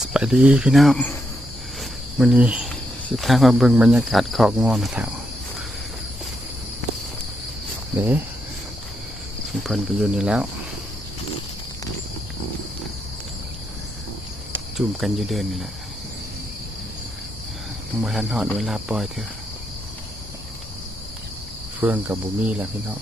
สวัสดีพี่น้องวันนี้สิพามาเบิ่งบรรยากาศขอกงอมาแถวเด้ชุมพลก็อยู่นี่แล้วจุ่มกันอยู่เดินนี่แหละต้องมาทันหอดเวลาปล่อยเถอะเฟื่องกับบุมี่แหละพี่น้อง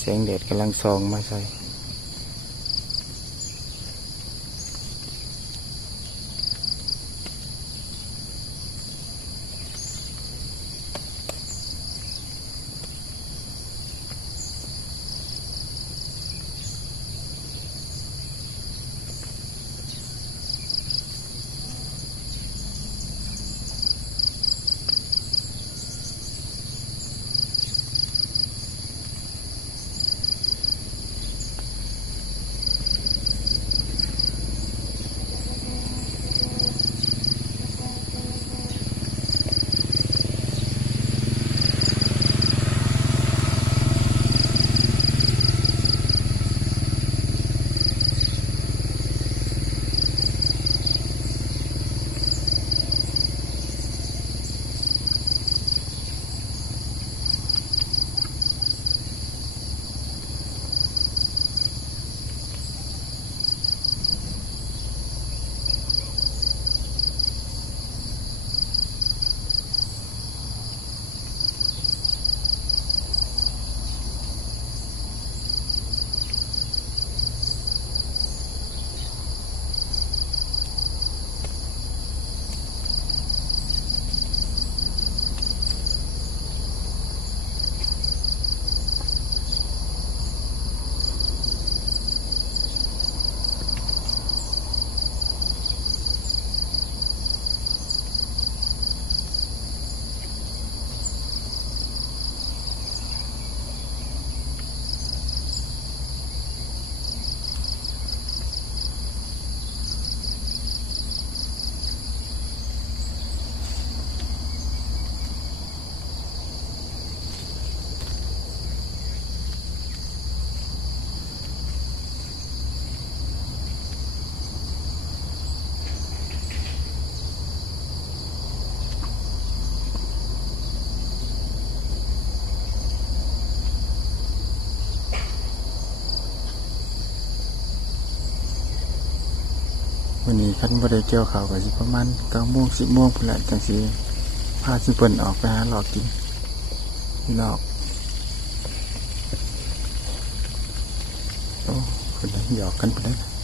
แสงแดดกำลังส่องมาใส่วันนี้คันบ่ได้เกี่ยวข้าวก็สิประมาณ9 โมง 10 โมงพุ่นแหละจังสิพาสิเพิ่นออกไปหาหลอกกินพี่น้องโอ้คนนั้นหยอกกันพุ่นเด้อ